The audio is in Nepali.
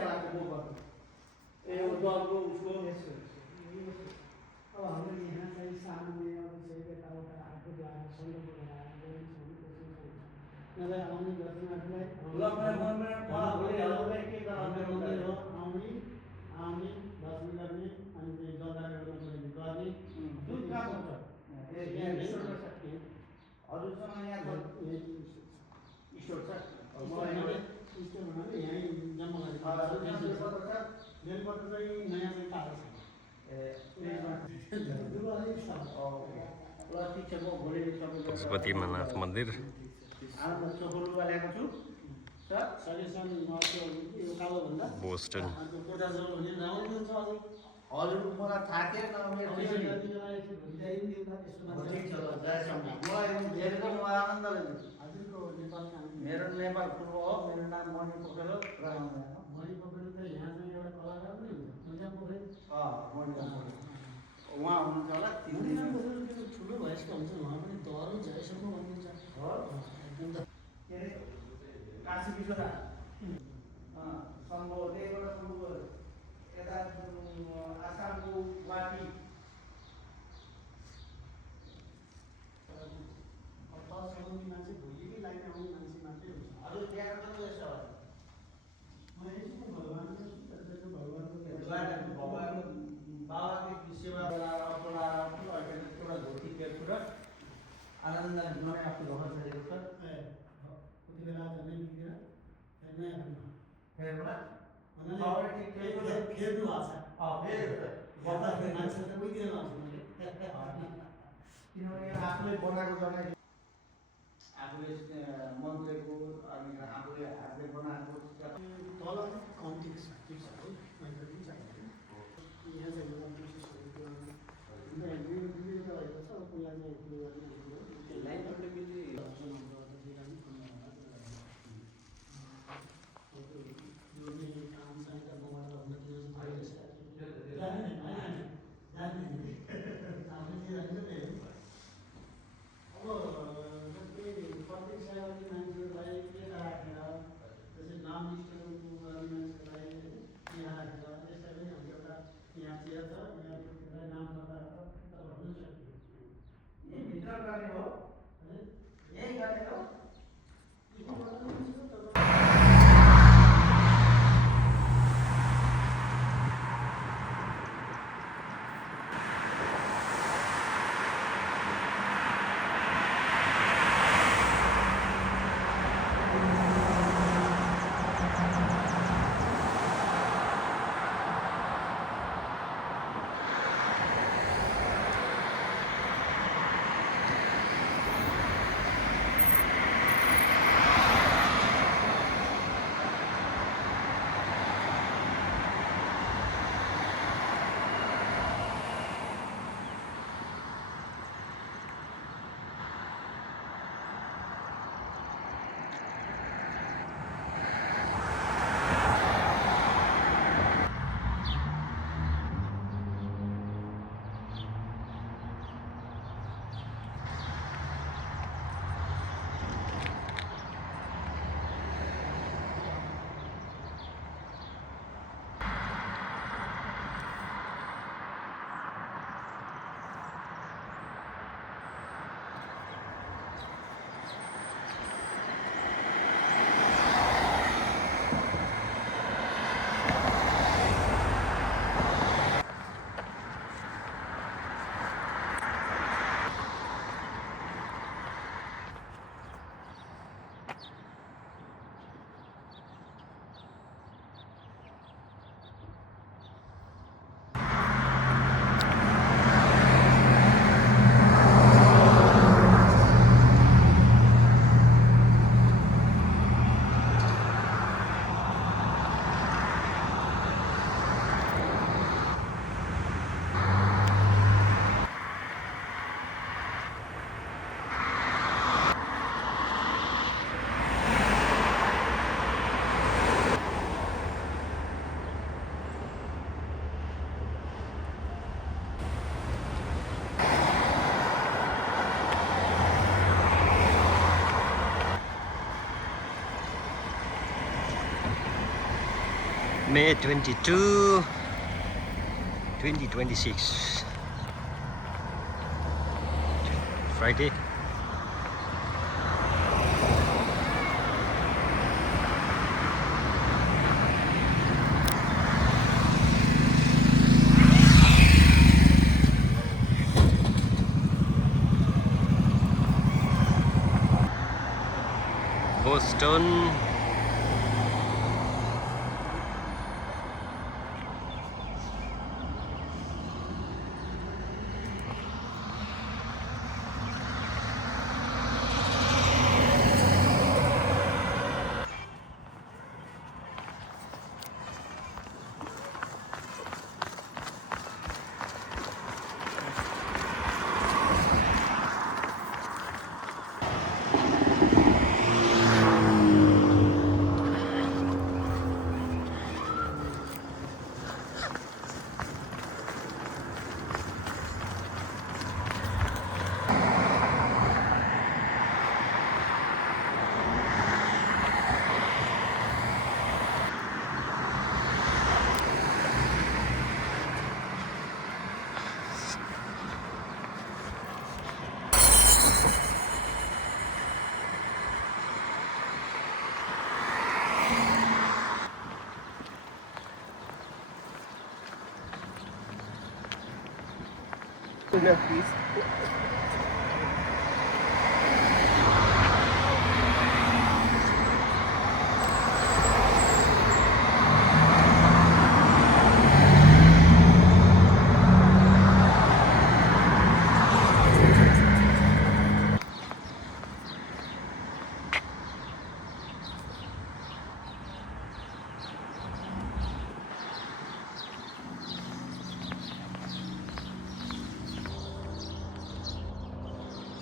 चला के वो कर ए वो डॉग को उसको अब हाम्रो यहाँ चाहिँ सानो अब चाहिँ यताउता आएको द्वारा सन्दर्भ गराएर नभए आउने गर्छन् आफूलाई ल मैं मन में बोले हल्ला के हाम्रो मन्दिर हो आउने 10 मिनट गर्ने अनि चाहिँ जग्गाहरू गर्ने दूध कहाँ पाउँछ ए यहाँ स्टोर छ हजुरसँग यहाँ स्टोर छ मलाई स्टोर भनेर यहीँ जम्मा गरेको बेलपत्र चाहिँ नयाँ चाहिँ पाएको छ पशुपतिनाथ मन्दिर बोस्टन हजुर मलाई थाहा थिएन मेरो नेपाल पूर्व हो मेरो नाम मणि पोखरेल हो मणि पोखरेल त यहाँ चाहिँ एउटा कलाकार नै हुन्छ उहाँ हुनुहुन्छ होला ठुलो भएसको हुन्छ उहाँ पनि दह्रो झरेसम्म भन्नुहुन्छ के अरे काशी किशोरा सम्भव त्यहीबाट सुरु गर्यो यता आसामको गुवाहाटी तलसम्म मान्छे भोलिकै लाइन आउने मान्छे मात्रै हुन्छ हजुर त्यहाँ पनि रहेछ भगवानको बाबाको सेवा गराएर अपनाएर एउटा धोती पेर्छु र आनन्दले नयाँ आफ्नो घर छरेको छ कति बेला झन् मिलेर नयाँ फेरबाट फेर्नु भएको छ मान्छे त उहितिर लाउँछु मैले किनभने आफूले बनाएको जग्गा आफूले मन्दिरको अनि आफूले हातले बनाएको तल कम्ती छ यहाँ चाहिँ यही गर्ने हो May 22, 2026. Friday. Boston. Please.